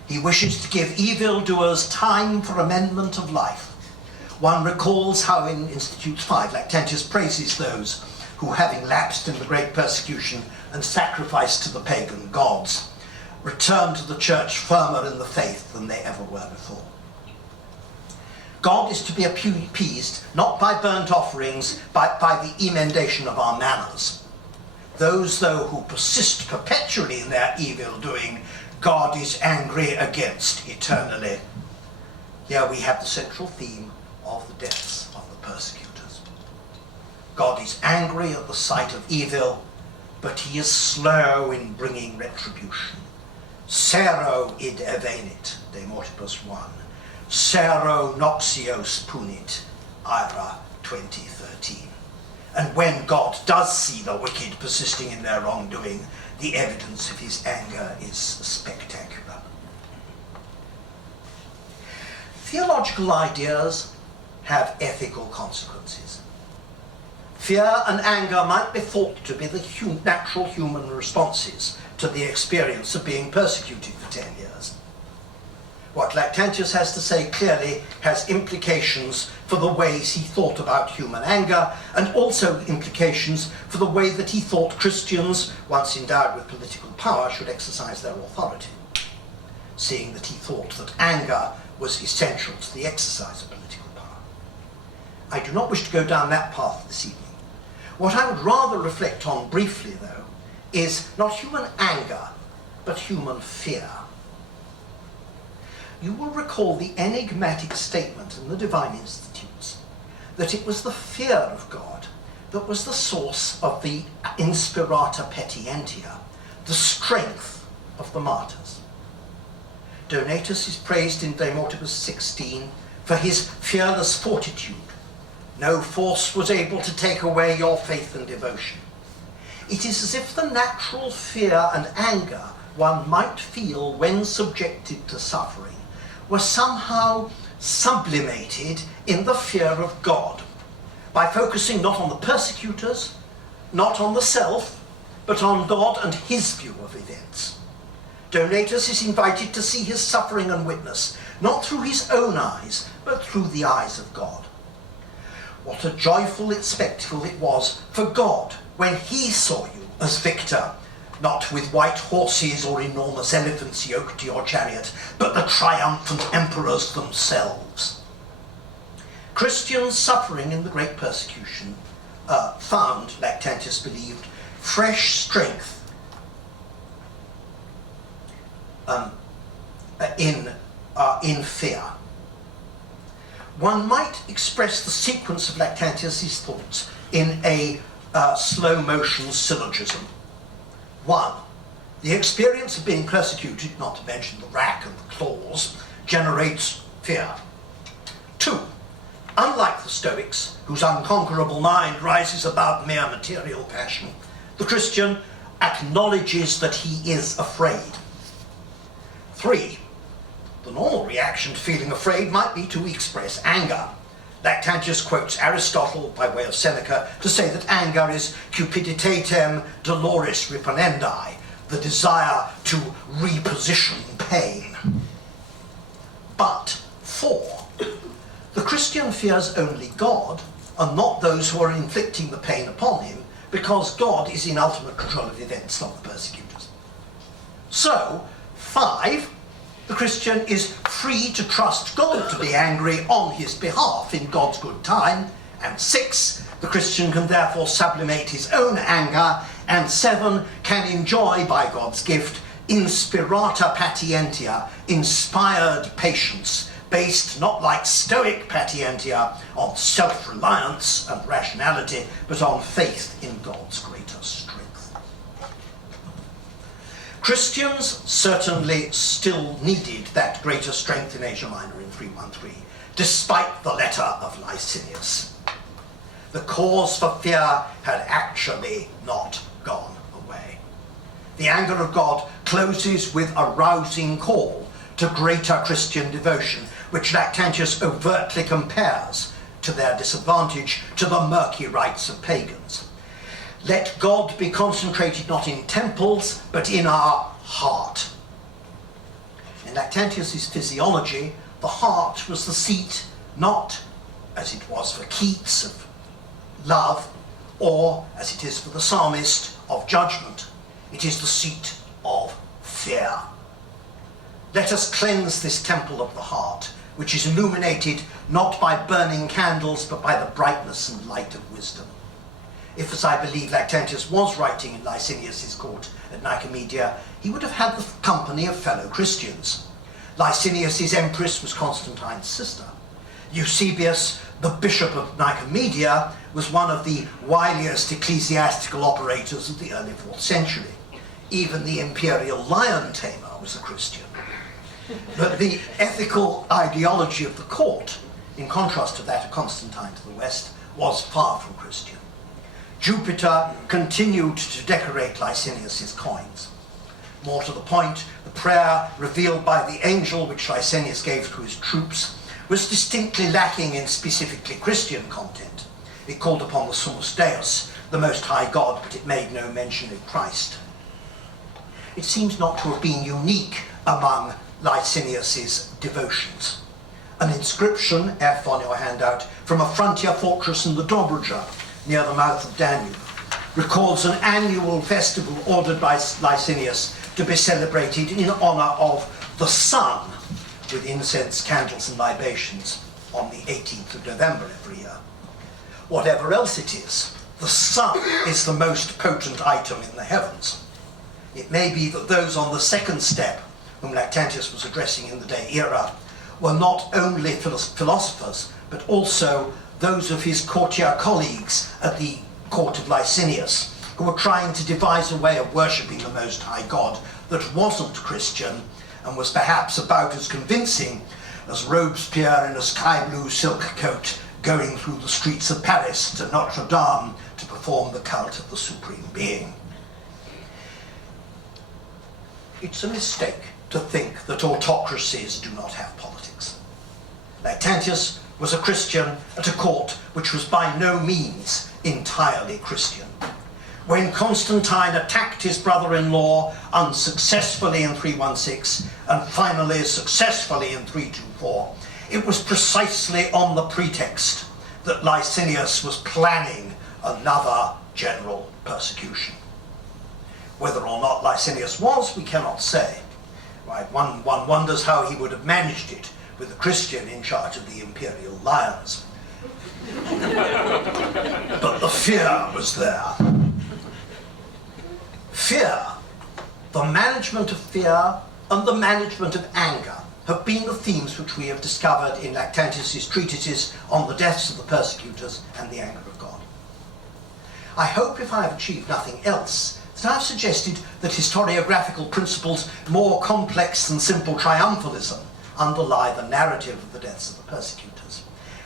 He wishes to give evildoers time for amendment of life. One recalls how in Institutes 5, Lactantius praises those who, having lapsed in the great persecution and sacrificed to the pagan gods, return to the church firmer in the faith than they ever were before. God is to be appeased not by burnt offerings, but by the emendation of our manners. Those, though, who persist perpetually in their evil doing, God is angry against eternally. Here we have the central theme of the deaths of the persecutors. God is angry at the sight of evil, but he is slow in bringing retribution. Sero id evenit, De Mortibus 1. Sero noxios punit, Ira 2013. And when God does see the wicked persisting in their wrongdoing, the evidence of his anger is spectacular. Theological ideas have ethical consequences. Fear and anger might be thought to be the natural human responses to the experience of being persecuted for 10 years. What Lactantius has to say clearly has implications for the ways he thought about human anger, and also implications for the way that he thought Christians, once endowed with political power, should exercise their authority, seeing that he thought that anger was essential to the exercise of political power. I do not wish to go down that path this evening. What I would rather reflect on briefly, though, is not human anger, but human fear. You will recall the enigmatic statement in the Divine Institutes that it was the fear of God that was the source of the inspirata petientia, the strength of the martyrs. Donatus is praised in De Mortibus 16 for his fearless fortitude. No force was able to take away your faith and devotion. It is as if the natural fear and anger one might feel when subjected to suffering were somehow sublimated in the fear of God, by focusing not on the persecutors, not on the self, but on God and his view of events. Donatus is invited to see his suffering and witness, not through his own eyes, but through the eyes of God. What a joyful spectacle it was for God when he saw you as victor, not with white horses or enormous elephants yoked to your chariot, but the triumphant emperors themselves. Christians suffering in the great persecution found, Lactantius believed, fresh strength in fear. One might express the sequence of Lactantius' thoughts in a slow-motion syllogism. 1. The experience of being persecuted, not to mention the rack and the claws, generates fear. 2. Unlike the Stoics, whose unconquerable mind rises above mere material passion, the Christian acknowledges that he is afraid. 3. The normal reaction to feeling afraid might be to express anger. Lactantius quotes Aristotle, by way of Seneca, to say that anger is cupiditatem doloris reponendi, the desire to reposition pain. But 4. The Christian fears only God, and not those who are inflicting the pain upon him, because God is in ultimate control of events, not the persecutors. So, 5. the Christian is free to trust God to be angry on his behalf in God's good time. And 6, the Christian can therefore sublimate his own anger. And 7, can enjoy by God's gift inspirata patientia, inspired patience, based not like Stoic patientia on self-reliance and rationality, but on faith in God's greater strength. Christians certainly still needed that greater strength in Asia Minor in 313, despite the letter of Licinius. The cause for fear had actually not gone away. The anger of God closes with a rousing call to greater Christian devotion, which Lactantius overtly compares, to their disadvantage, to the murky rites of pagans. Let God be concentrated not in temples, but in our heart. In Lactantius's physiology, the heart was the seat, not, as it was for Keats, of love, or, as it is for the psalmist, of judgment. It is the seat of fear. Let us cleanse this temple of the heart, which is illuminated not by burning candles, but by the brightness and light of wisdom. If, as I believe, Lactantius was writing in Licinius's court at Nicomedia, he would have had the company of fellow Christians. Licinius's empress was Constantine's sister. Eusebius, the bishop of Nicomedia, was one of the wiliest ecclesiastical operators of the early 4th century. Even the imperial lion tamer was a Christian. But the ethical ideology of the court, in contrast to that of Constantine to the west, was far from Christian. Jupiter continued to decorate Licinius's coins. More to the point, the prayer revealed by the angel which Licinius gave to his troops was distinctly lacking in specifically Christian content. It called upon the Sumus Deus, the Most High God, but it made no mention of Christ. It seems not to have been unique among Licinius's devotions. An inscription, F on your handout, from a frontier fortress in the Dobruja, near the mouth of Danube, records an annual festival ordered by Licinius to be celebrated in honor of the sun, with incense, candles and libations, on the 18th of November every year. Whatever else it is, the sun is the most potent item in the heavens. It may be that those on the second step, whom Lactantius was addressing in the day era, were not only philosophers, but also those of his courtier colleagues at the court of Licinius, who were trying to devise a way of worshipping the Most High God that wasn't Christian and was perhaps about as convincing as Robespierre in a sky blue silk coat going through the streets of Paris to Notre Dame to perform the cult of the Supreme Being. It's a mistake to think that autocracies do not have politics. Lactantius was a Christian at a court which was by no means entirely Christian. When Constantine attacked his brother-in-law unsuccessfully in 316 and finally successfully in 324, it was precisely on the pretext that Licinius was planning another general persecution. Whether or not Licinius was, we cannot say. Right? One wonders how he would have managed it with a Christian in charge of the imperial lions. But the fear was there. Fear, the management of fear and the management of anger have been the themes which we have discovered in Lactantius's treatises on the deaths of the persecutors and the anger of God. I hope, if I have achieved nothing else, that I have suggested that historiographical principles more complex than simple triumphalism underlie the narrative of the deaths of the persecutors,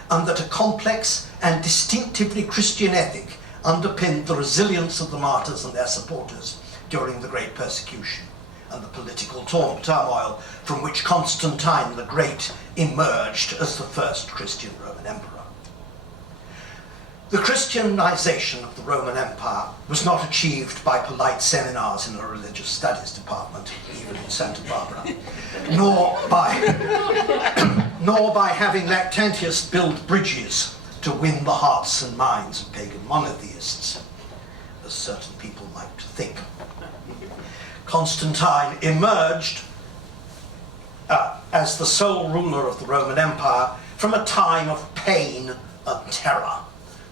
and that a complex and distinctively Christian ethic underpinned the resilience of the martyrs and their supporters during the Great Persecution and the political turmoil from which Constantine the Great emerged as the first Christian Roman emperor. The Christianization of the Roman Empire was not achieved by polite seminars in a religious studies department, even in Santa Barbara, nor by having Lactantius build bridges to win the hearts and minds of pagan monotheists, as certain people like to think. Constantine emerged as the sole ruler of the Roman Empire from a time of pain and terror,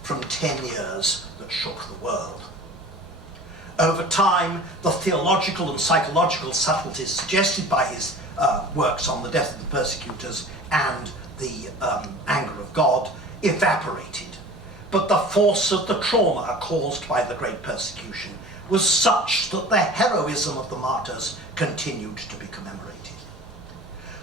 from 10 years that shook the world. Over time, the theological and psychological subtleties suggested by his works on the death of the persecutors and the anger of God evaporated. But the force of the trauma caused by the great persecution was such that the heroism of the martyrs continued to be commemorated.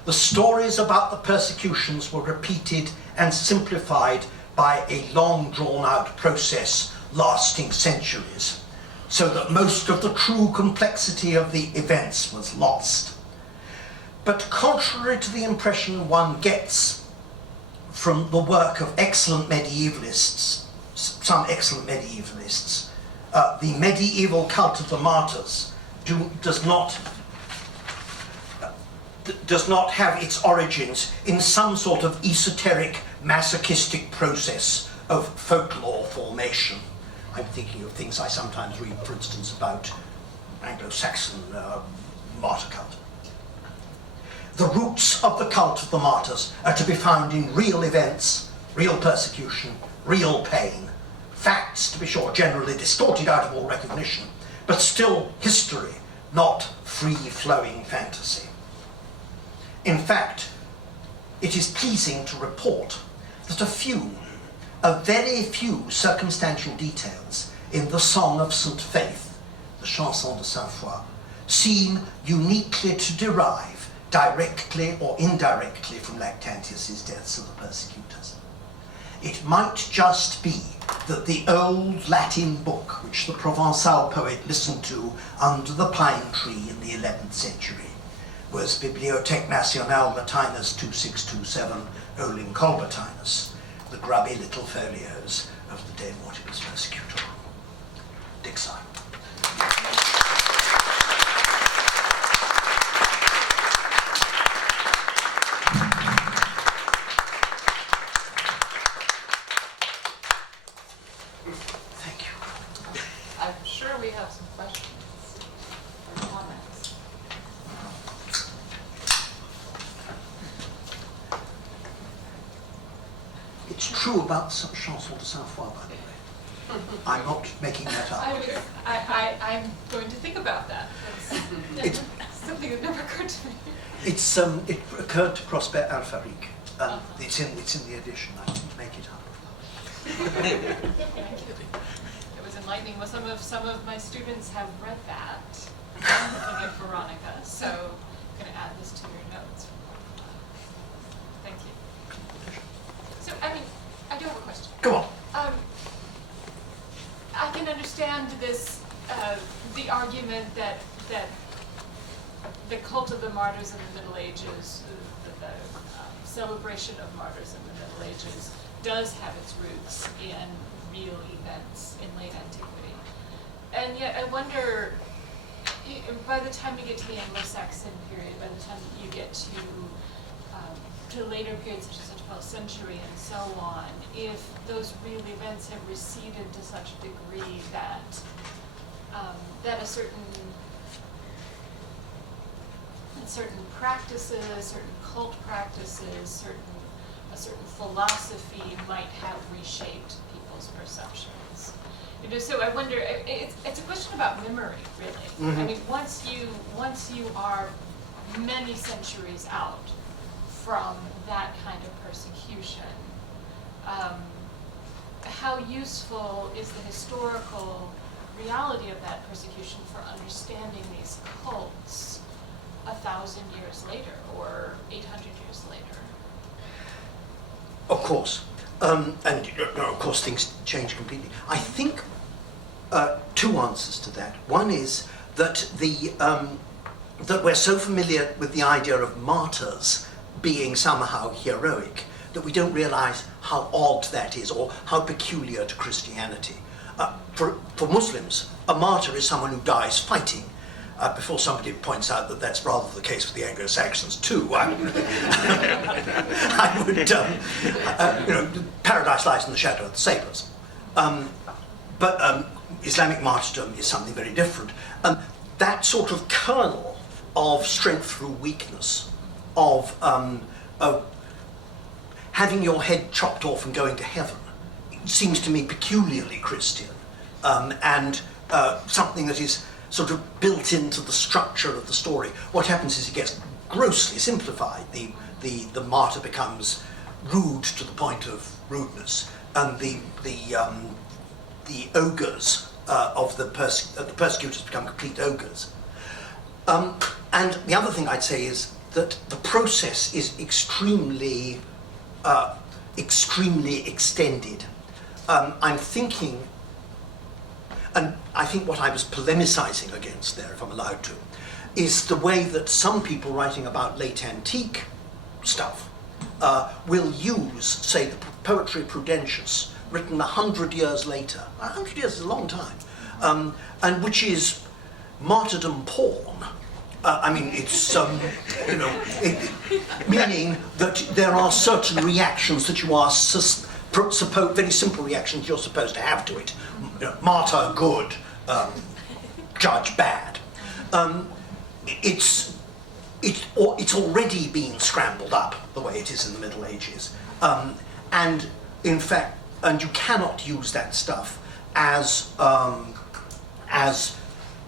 The stories about the persecutions were repeated and simplified by a long drawn-out process lasting centuries, so that most of the true complexity of the events was lost. But contrary to the impression one gets from the work of excellent medievalists, some excellent medievalists, the medieval cult of the martyrs does not have its origins in some sort of esoteric, masochistic process of folklore formation. I'm thinking of things I sometimes read, for instance, about Anglo-Saxon martyr cult. The roots of the cult of the martyrs are to be found in real events, real persecution, real pain. Facts, to be sure, generally distorted out of all recognition, but still history, not free-flowing fantasy. In fact, it is pleasing to report that a very few circumstantial details in the Song of Saint Faith, the Chanson de Sainte Foy, seem uniquely to derive, directly or indirectly, from Lactantius' deaths of the persecutors. It might just be that the old Latin book, which the Provençal poet listened to under the pine tree in the 11th century, was Bibliothèque Nationale Latinus 2627 Olim Colbertinus, the grubby little folios of the De Mortibus Persecutorum. Dixi. Thank you. I'm sure we have some questions or comments. It's true about Chanson de Sainte Foy, by the way. I'm not making that up. I'm going to think about that. That's something that never occurred to me. It occurred to Prosper Alfaric. It's in the edition. I didn't make it up. Thank you. It was enlightening. Well, some of my students have read that. I'm looking at Veronica, so I'm going to add this to your notes. Thank you. So, I do have a question. Go on. I can understand this, the argument that the cult of the martyrs in the Middle Ages, the celebration of martyrs in the Middle Ages, does have its roots in real events in late antiquity. And yet I wonder, by the time you get to the Anglo-Saxon period, by the time you get to later periods such as the 12th century and so on, if those real events have receded to such a degree that that certain practices, certain cult practices, a certain philosophy might have reshaped people's perceptions. So I wonder, it's a question about memory, really. Mm-hmm. I mean, once you are many centuries out from that kind of persecution, how useful is the historical reality of that persecution for understanding these cults 1,000 years later or 800 years later? Of course. And of course things change completely. I think two answers to that. One is that that we're so familiar with the idea of martyrs being somehow heroic that we don't realize how odd that is or how peculiar to Christianity. For Muslims, a martyr is someone who dies fighting. Before somebody points out that that's rather the case with the Anglo-Saxons too, I would, paradise lies in the shadow of the sabres. But Islamic martyrdom is something very different. That sort of kernel of strength through weakness, of having your head chopped off and going to heaven seems to me peculiarly Christian, and something that is sort of built into the structure of the story. What happens is it gets grossly simplified. The martyr becomes rude to the point of rudeness, and the ogres of the persecutors become complete ogres. And the other thing I'd say is that the process is extremely extended. I'm thinking, and I think what I was polemicizing against there, if I'm allowed to, is the way that some people writing about late antique stuff will use, say, the Poetry Prudentius, written 100 years later. 100 years is a long time, and which is martyrdom porn. I mean, it's, meaning that there are certain reactions that you are very simple reactions you're supposed to have to it. Martyr, good, judge, bad. It's already been scrambled up the way it is in the Middle Ages. And in fact, and you cannot use that stuff as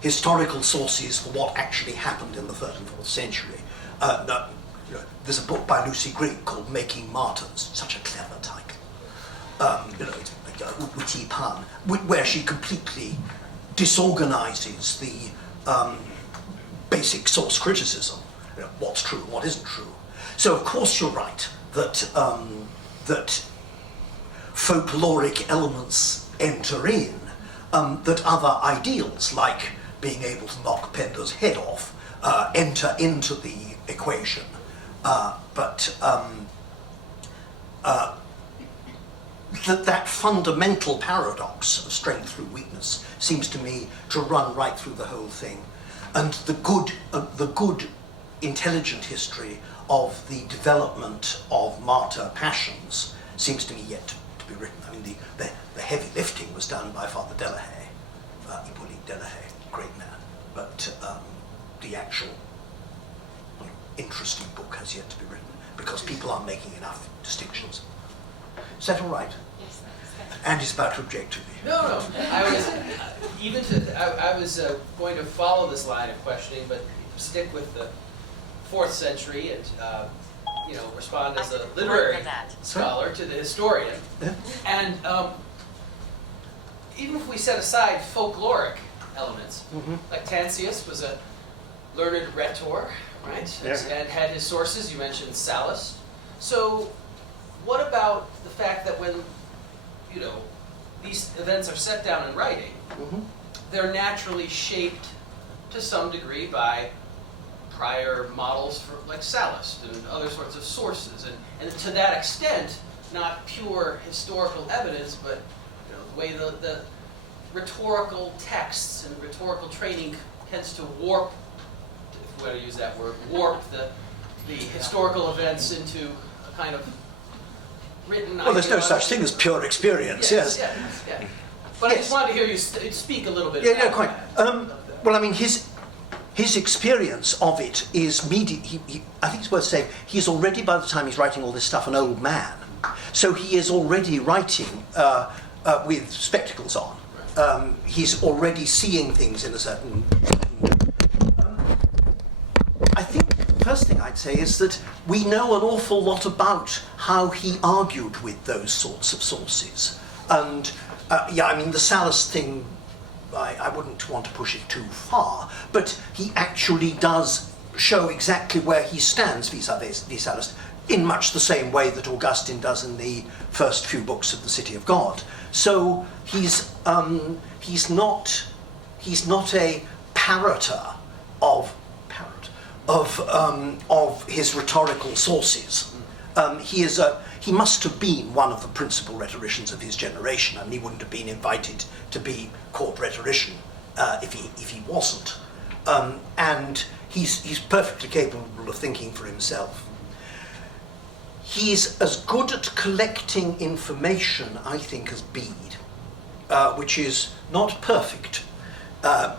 historical sources for what actually happened in the 3rd and 4th century. There's a book by Lucy Grigg called Making Martyrs, such a clever title. It's like a witty pun, where she completely disorganizes the basic source criticism, what's true and what isn't true. So of course you're right that that folkloric elements enter in, that other ideals like being able to knock Pender's head off enter into the equation, but that fundamental paradox of strength through weakness seems to me to run right through the whole thing, and the good intelligent history of the development of martyr passions seems to me yet to be written. I mean, the heavy lifting was done by Father Delahaye, Hippolyte Delahaye, great man, but the actual interesting book has yet to be written because people aren't making enough distinctions. Is that all right? Yes, that's Andy's about to object to me. No. I was going to follow this line of questioning, but stick with the 4th century and respond as a literary scholar to the historian. Yeah. And even if we set aside folkloric elements, Lactantius was a learned rhetor, right? Yeah. And had his sources. You mentioned Sallust. So what about the fact that when these events are set down in writing, they're naturally shaped to some degree by prior models for like Sallust and other sorts of sources, and to that extent, not pure historical evidence, but the way the rhetorical texts and rhetorical training tends to warp, if we want to use that word, warp the historical events into a kind of written. Well, there's no such thing as pure experience. Yes. Yeah. But I just wanted to hear you speak a little bit. Yeah, about quite. that. Well, I mean, his experience of it is I think it's worth saying, he's already, by the time he's writing all this stuff, an old man. So he is already writing with spectacles on. He's already seeing things in a certain... I think the first thing I'd say is that we know an awful lot about how he argued with those sorts of sources. And, I mean, the Sallust thing, I wouldn't want to push it too far, but he actually does show exactly where he stands vis-a-vis Sallust, in much the same way that Augustine does in the first few books of the City of God. So he's not a parroter of his rhetorical sources. He must have been one of the principal rhetoricians of his generation. I mean, he wouldn't have been invited to be court rhetorician if he wasn't. And he's perfectly capable of thinking for himself. He's as good at collecting information, I think, as Bede, which is not perfect.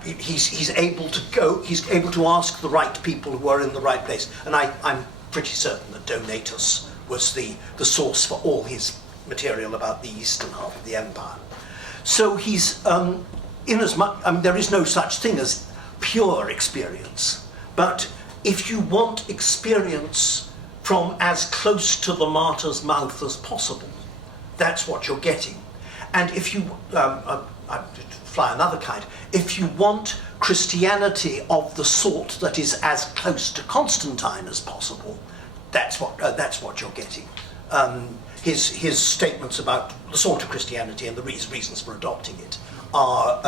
He's able to ask the right people who are in the right place. And I'm pretty certain that Donatus was the source for all his material about the eastern half of the empire. So he's, there is no such thing as pure experience, but if you want experience from as close to the martyr's mouth as possible, that's what you're getting. And if you, I fly another kite, if you want Christianity of the sort that is as close to Constantine as possible, that's what you're getting. His statements about the sort of Christianity and the reasons for adopting it are,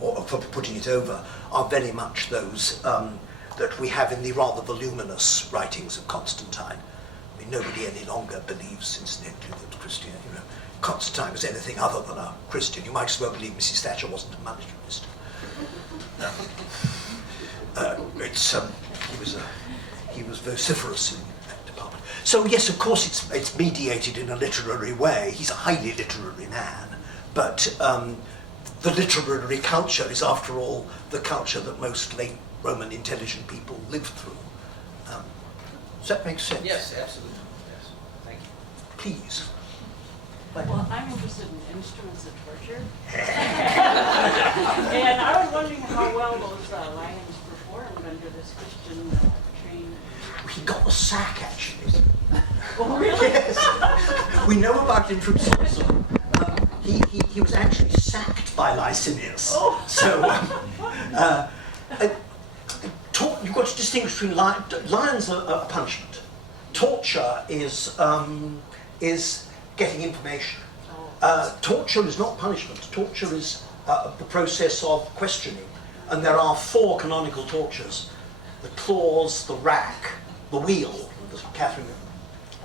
or for putting it over, are very much those that we have in the rather voluminous writings of Constantine. I mean, nobody any longer believes, incidentally, that Christianity, Constantine was anything other than a Christian. You might as well believe Mrs. Thatcher wasn't a monetarist. He was vociferous in that department. So yes, of course, it's mediated in a literary way. He's a highly literary man, but the literary culture is, after all, the culture that most late Roman intelligent people lived through. Does that make sense? Yes, absolutely. Yes. Thank you. Please. Well, I'm interested in instruments of torture. And I was wondering how well those lions performed under this Christian trained. He got the sack, actually. Oh, really? Yes. We know about him from Nicholson. He was actually sacked by Licinius. Oh. So you've got to distinguish between lions are a punishment. Torture is getting information. Torture is not punishment. Torture is the process of questioning. And there are 4 canonical tortures: the claws, the rack, the wheel. Catherine,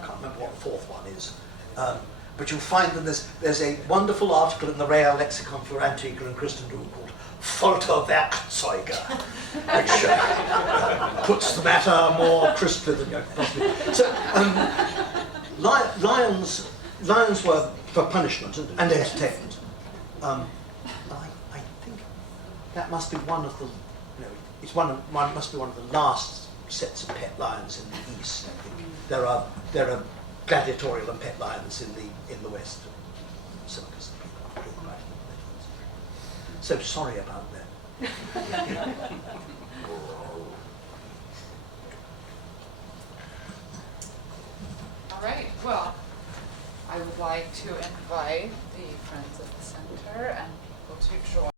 I can't remember what the 4th one is. But you'll find that there's a wonderful article in the Real Lexicon for Antiquity and Christendom called Folterwerkzeuge, which puts the matter more crisply than possibly. So lions were for punishment and entertainment. I think that must be one of the, must be one of the last sets of pet lions in the East. I think there are gladiatorial and pet lions in the West. Circus. So sorry about that. All right, well, I would like to invite the Friends of the Center and people to join